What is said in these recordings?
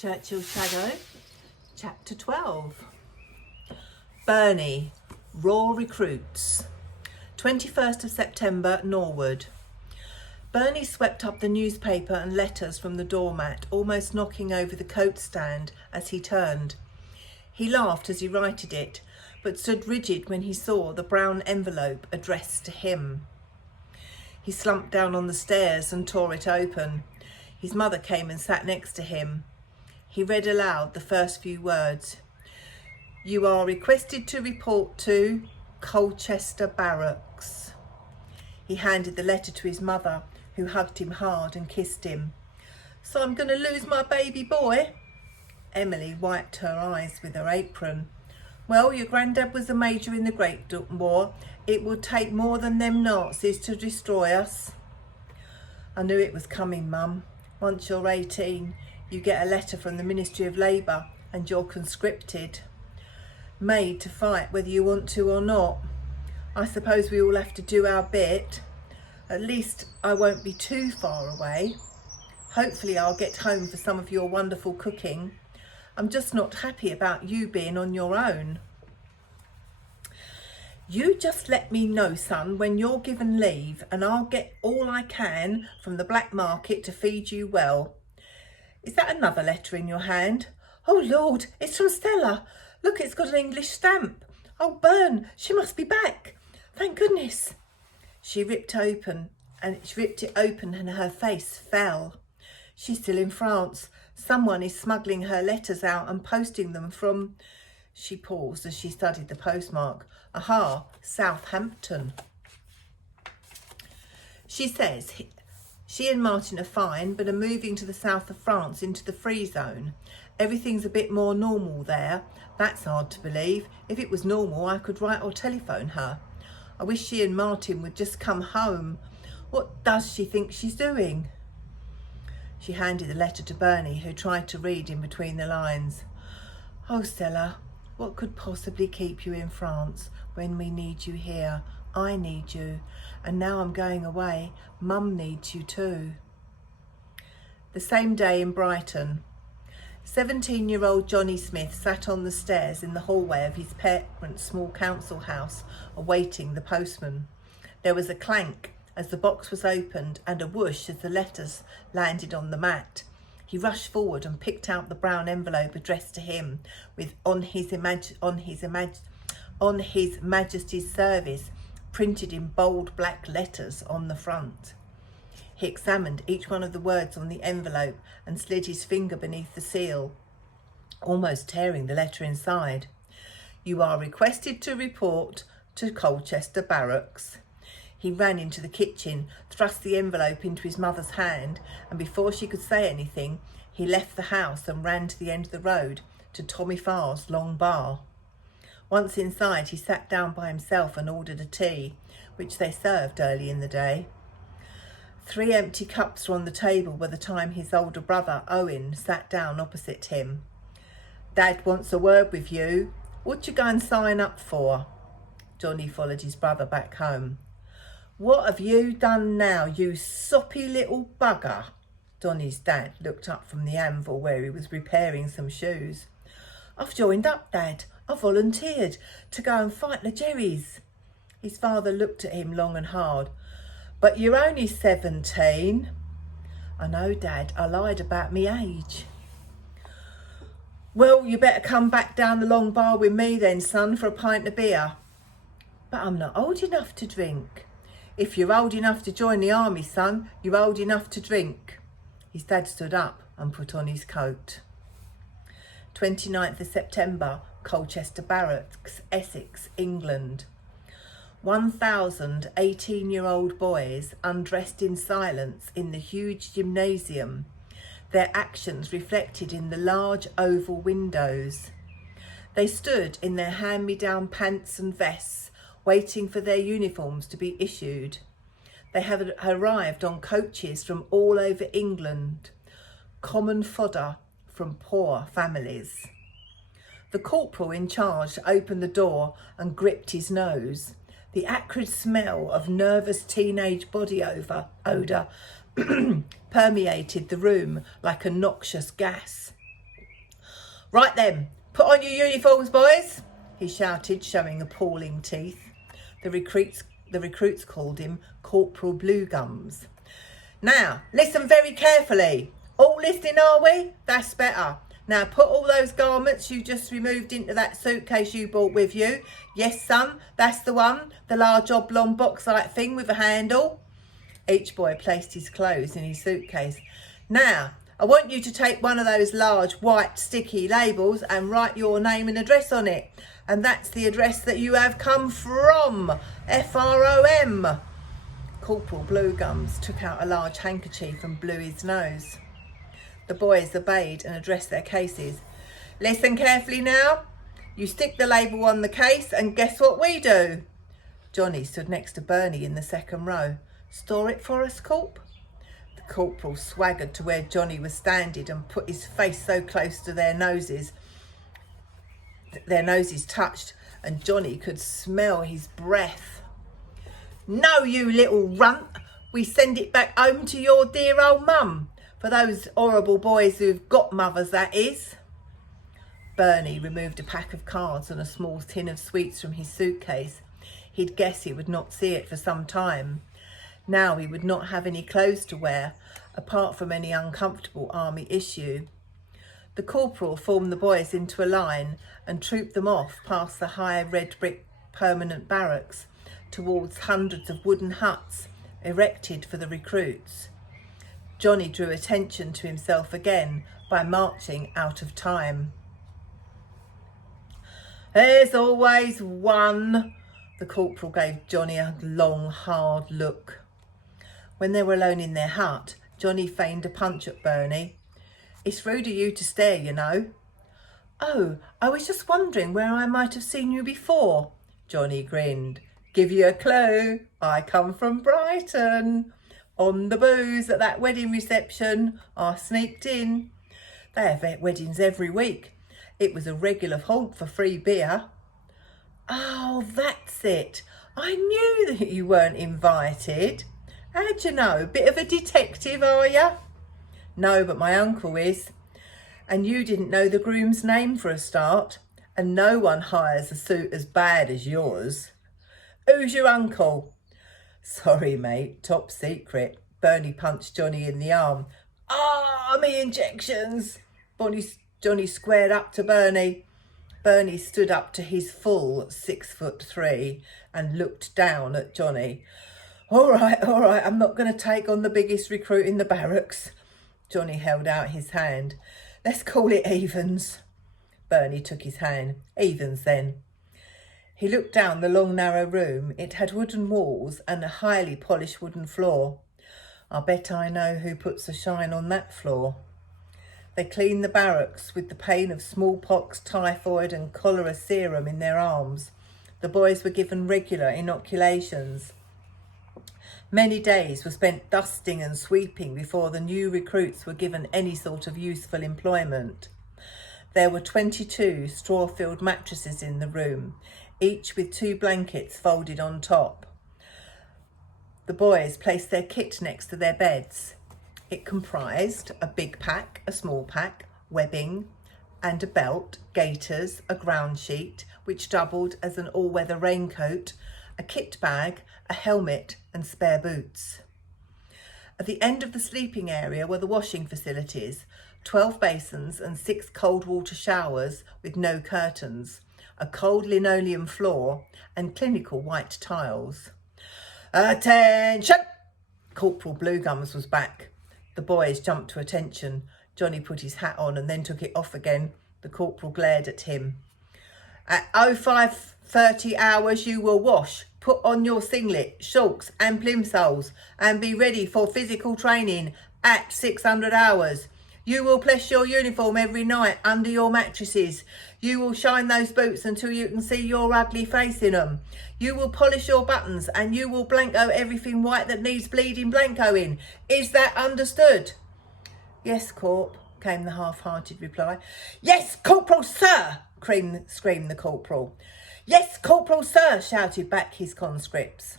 Churchill Shadow, Chapter 12. Bernie, Raw Recruits. 21st of September, Norwood. Bernie swept up the newspaper and letters from the doormat, almost knocking over the coat stand as he turned. He laughed as he righted it, but stood rigid when he saw the brown envelope addressed to him. He slumped down on the stairs and tore it open. His mother came and sat next to him. He read aloud the first few words. "You are requested to report to Colchester Barracks." He handed the letter to his mother, who hugged him hard and kissed him. "So I'm going to lose my baby boy?" Emily wiped her eyes with her apron. "Well, your granddad was a major in the Great War. It would take more than them Nazis to destroy us." "I knew it was coming, Mum. Once you're 18, you get a letter from the Ministry of Labour and you're conscripted. Made to fight whether you want to or not. I suppose we all have to do our bit. At least I won't be too far away. Hopefully I'll get home for some of your wonderful cooking. I'm just not happy about you being on your own. You just let me know, son, when you're given leave, and I'll get all I can from the black market to feed you well. Is that another letter in your hand? Oh Lord, it's from Stella. Look, it's got an English stamp. Oh, Bern, she must be back. Thank goodness." She ripped it open and her face fell. "She's still in France. Someone is smuggling her letters out and posting them from..." She paused as she studied the postmark. "Aha, Southampton." She says she and Martin are fine, but are moving to the south of France into the free zone. Everything's a bit more normal there. That's hard to believe. If it was normal, I could write or telephone her. I wish she and Martin would just come home. What does she think she's doing? She handed the letter to Bernie, who tried to read in between the lines. "Oh, Stella, what could possibly keep you in France when we need you here? I need you. And now I'm going away. Mum needs you too." The same day in Brighton. 17-year-old Johnny Smith sat on the stairs in the hallway of his parents' small council house, awaiting the postman. There was a clank as the box was opened and a whoosh as the letters landed on the mat. He rushed forward and picked out the brown envelope addressed to him with on his Majesty's service printed in bold black letters on the front. He examined each one of the words on the envelope and slid his finger beneath the seal, almost tearing the letter inside. "You are requested to report to Colchester Barracks." He ran into the kitchen, thrust the envelope into his mother's hand, and before she could say anything, he left the house and ran to the end of the road to Tommy Farr's long bar. Once inside, he sat down by himself and ordered a tea, which they served early in the day. 3 empty cups were on the table by the time his older brother, Owen, sat down opposite him. "Dad wants a word with you. What you going to sign up for?" Johnny followed his brother back home. "What have you done now, you soppy little bugger?" Johnny's dad looked up from the anvil where he was repairing some shoes. "I've joined up, Dad. I volunteered to go and fight the Jerrys." His father looked at him long and hard. "But you're only 17. "I know, Dad. I lied about me age." "Well, you better come back down the long bar with me then, son, for a pint of beer." "But I'm not old enough to drink." "If you're old enough to join the army, son, you're old enough to drink." His dad stood up and put on his coat. 29th of September, Colchester Barracks, Essex, England. 1,000 18-year-old boys undressed in silence in the huge gymnasium, their actions reflected in the large oval windows. They stood in their hand-me-down pants and vests, waiting for their uniforms to be issued. They had arrived on coaches from all over England, common fodder from poor families. The corporal in charge opened the door and gripped his nose. The acrid smell of nervous teenage body odour permeated the room like a noxious gas. Right then, put on your uniforms, boys, he shouted, showing appalling teeth. The recruits called him Corporal Bluegums. Now, listen very carefully. All listening, are we? That's better. Now, put all those garments you just removed into that suitcase you brought with you. Yes, son, that's the one. The large oblong box-like thing with a handle. Each boy placed his clothes in his suitcase. Now, I want you to take one of those large white sticky labels and write your name and address on it. And that's the address that you have come from. F-R-O-M. Corporal Bluegums took out a large handkerchief and blew his nose. The boys obeyed and addressed their cases. Listen carefully now. You stick the label on the case and guess what we do? Johnny stood next to Bernie in the second row. Store it for us, Corp? The corporal swaggered to where Johnny was standing and put his face so close to their noses touched, and Johnny could smell his breath. No, you little runt. We send it back home to your dear old mum. For those horrible boys who've got mothers, that is. Bernie removed a pack of cards and a small tin of sweets from his suitcase. He'd guess he would not see it for some time. Now he would not have any clothes to wear, apart from any uncomfortable army issue. The corporal formed the boys into a line and trooped them off past the high red brick permanent barracks towards hundreds of wooden huts erected for the recruits. Johnny drew attention to himself again by marching out of time. There's always one. The corporal gave Johnny a long, hard look. When they were alone in their hut, Johnny feigned a punch at Bernie. It's rude of you to stare, you know. Oh, I was just wondering where I might have seen you before. Johnny grinned. Give you a clue. I come from Brighton. On the booze at that wedding reception, I sneaked in. They have weddings every week. It was a regular haunt for free beer. Oh, that's it. I knew that you weren't invited. How'd you know? Bit of a detective, are you? No, but my uncle is. And you didn't know the groom's name for a start. And no one hires a suit as bad as yours. Who's your uncle? Sorry, mate, top secret. Bernie punched Johnny in the arm. Army injections. Johnny squared up to Bernie. Bernie stood up to his full 6'3" and looked down at Johnny. All right, I'm not going to take on the biggest recruit in the barracks. Johnny held out his hand. Let's call it evens. Bernie took his hand. Evens then. He looked down the long, narrow room. It had wooden walls and a highly polished wooden floor. I bet I know who puts a shine on that floor. They cleaned the barracks with the pain of smallpox, typhoid and cholera serum in their arms. The boys were given regular inoculations. Many days were spent dusting and sweeping before the new recruits were given any sort of useful employment. There were 22 straw-filled mattresses in the room, each with 2 blankets folded on top. The boys placed their kit next to their beds. It comprised a big pack, a small pack, webbing and a belt, gaiters, a ground sheet, which doubled as an all-weather raincoat, a kit bag, a helmet and spare boots. At the end of the sleeping area were the washing facilities, 12 basins and 6 cold water showers with no curtains, a cold linoleum floor and clinical white tiles. Attention! Corporal Bluegums was back. The boys jumped to attention. Johnny put his hat on and then took it off again. The corporal glared at him. At 05:30 hours you will wash, put on your singlet, shorts and plimsolls and be ready for physical training at 600 hours. You will place your uniform every night under your mattresses. You will shine those boots until you can see your ugly face in them. You will polish your buttons and you will blanco everything white that needs bleeding blancoing. Is that understood? Yes, Corp, came the half-hearted reply. Yes, Corporal, sir, screamed the corporal. Yes, Corporal, sir, shouted back his conscripts.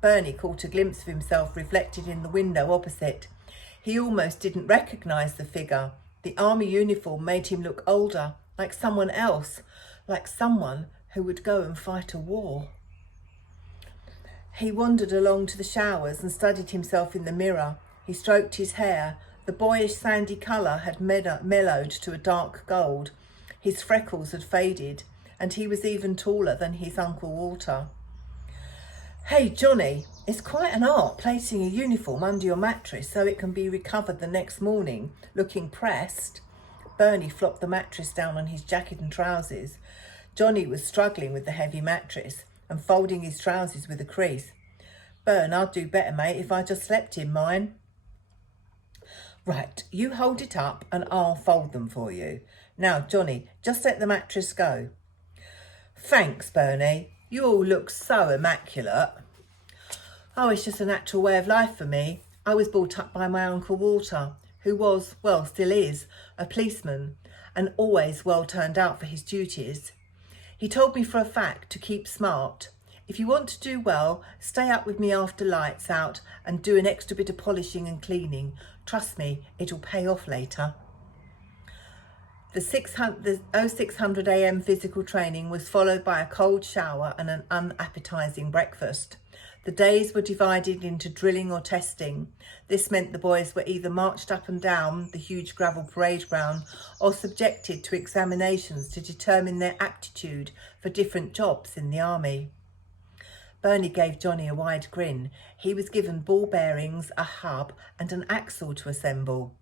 Bernie caught a glimpse of himself reflected in the window opposite. He almost didn't recognise the figure. The army uniform made him look older like someone else, like someone who would go and fight a war. He wandered along to the showers and studied himself in the mirror. He stroked his hair. The boyish sandy colour had mellowed to a dark gold. His freckles had faded, and he was even taller than his Uncle Walter. "Hey, Johnny, it's quite an art placing a uniform under your mattress so it can be recovered the next morning, looking pressed." Bernie flopped the mattress down on his jacket and trousers. Johnny was struggling with the heavy mattress and folding his trousers with a crease. "Bern, I'd do better, mate, if I just slept in mine." "Right, you hold it up and I'll fold them for you. Now, Johnny, just let the mattress go." "Thanks, Bernie. You all look so immaculate." "Oh, it's just a natural way of life for me. I was brought up by my Uncle Walter, who was, well, still is, a policeman and always well turned out for his duties. He told me for a fact to keep smart. If you want to do well, stay up with me after lights out and do an extra bit of polishing and cleaning. Trust me, it'll pay off later." The 0600 AM physical training was followed by a cold shower and an unappetising breakfast. The days were divided into drilling or testing. This meant the boys were either marched up and down the huge gravel parade ground or subjected to examinations to determine their aptitude for different jobs in the army. Bernie gave Johnny a wide grin. He was given ball bearings, a hub and an axle to assemble.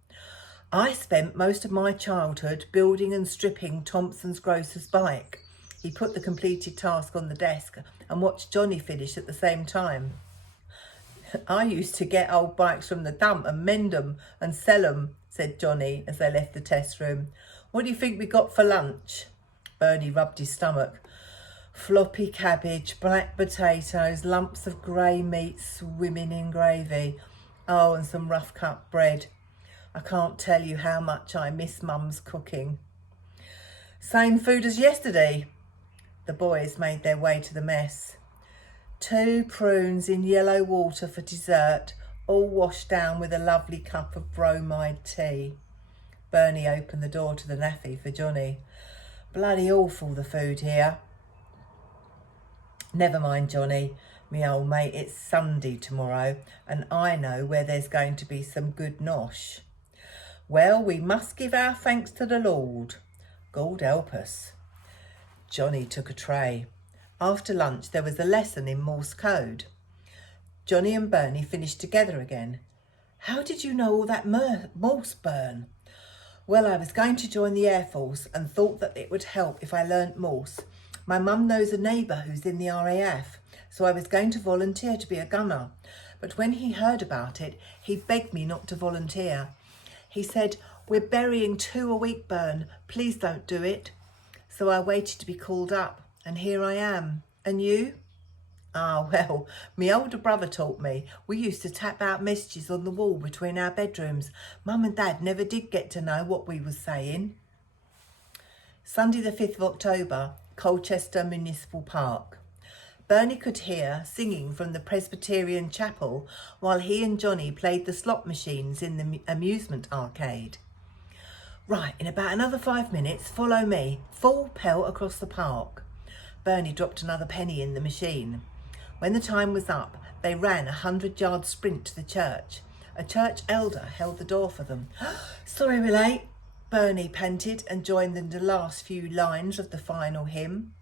"I spent most of my childhood building and stripping Thompson's grocer's bike." He put the completed task on the desk and watched Johnny finish at the same time. "I used to get old bikes from the dump and mend them and sell them," said Johnny as they left the test room. "What do you think we got for lunch?" Bernie rubbed his stomach. "Floppy cabbage, black potatoes, lumps of grey meat swimming in gravy. Oh, and some rough cut bread. I can't tell you how much I miss Mum's cooking." "Same food as yesterday." The boys made their way to the mess. 2 prunes in yellow water for dessert, all washed down with a lovely cup of bromide tea. Bernie opened the door to the naffy for Johnny. "Bloody awful, the food here." "Never mind, Johnny, me old mate, it's Sunday tomorrow and I know where there's going to be some good nosh. Well, we must give our thanks to the Lord. God help us." Johnny took a tray. After lunch there was a lesson in Morse code. Johnny and Bernie finished together again. "How did you know all that Morse, Bern?" "Well, I was going to join the Air Force and thought that it would help if I learnt Morse. My mum knows a neighbour who's in the RAF, so I was going to volunteer to be a gunner. But when he heard about it, he begged me not to volunteer. He said, 'We're burying 2 a week, Bern. Please don't do it.' So I waited to be called up, and here I am. And you?" "Ah, well, me older brother taught me. We used to tap out messages on the wall between our bedrooms. Mum and Dad never did get to know what we was saying." Sunday the 5th of October, Colchester Municipal Park. Bernie could hear singing from the Presbyterian chapel while he and Johnny played the slot machines in the amusement arcade. "Right, in about another 5 minutes, follow me, full pelt across the park." Bernie dropped another penny in the machine. When the time was up, they ran a 100-yard sprint to the church. A church elder held the door for them. "Sorry we're late," Bernie panted and joined in the last few lines of the final hymn.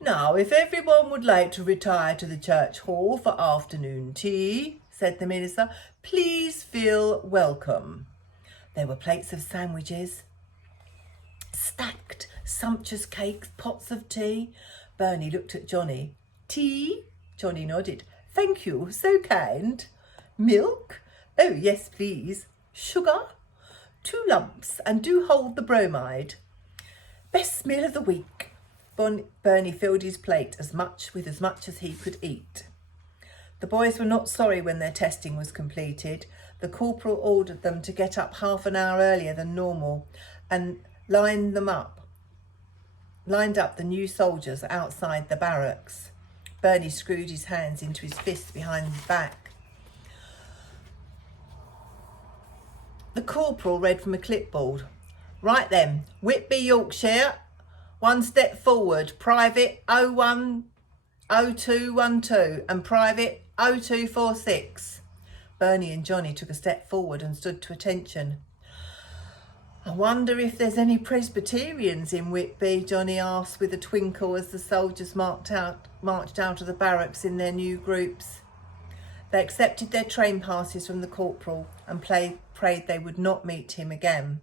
"Now, if everyone would like to retire to the church hall for afternoon tea," said the minister, "please feel welcome." There were plates of sandwiches, stacked sumptuous cakes, pots of tea. Bernie looked at Johnny. "Tea?" Johnny nodded. "Thank you, so kind." "Milk?" "Oh, yes, please." "Sugar?" "2 lumps, and do hold the bromide." "Best meal of the week." Bernie filled his plate as much as he could eat. The boys were not sorry when their testing was completed. The corporal ordered them to get up half an hour earlier than normal and lined up the new soldiers outside the barracks. Bernie screwed his hands into his fists behind his back. The corporal read from a clipboard. Right then, Whitby, Yorkshire, 1 step forward, Private 010212 and Private 0246. Bernie and Johnny took a step forward and stood to attention. I wonder if there's any Presbyterians in Whitby, Johnny asked with a twinkle as the soldiers marched out of the barracks in their new groups. They accepted their train passes from the corporal and prayed they would not meet him again.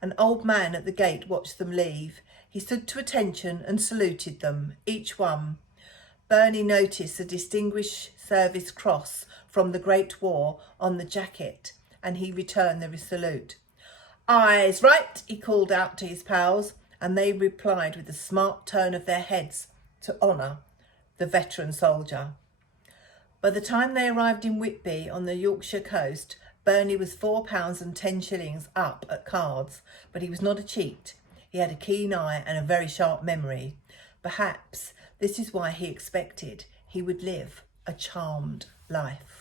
An old man at the gate watched them leave. He stood to attention and saluted them, each one. Bernie noticed the Distinguished Service Cross from the Great War on the jacket, and he returned the salute. "Eyes right," he called out to his pals, and they replied with a smart turn of their heads to honour the veteran soldier. By the time they arrived in Whitby on the Yorkshire coast, Bernie was £4.10 up at cards, but he was not a cheat. He had a keen eye and a very sharp memory. Perhaps this is why he expected he would live a charmed life.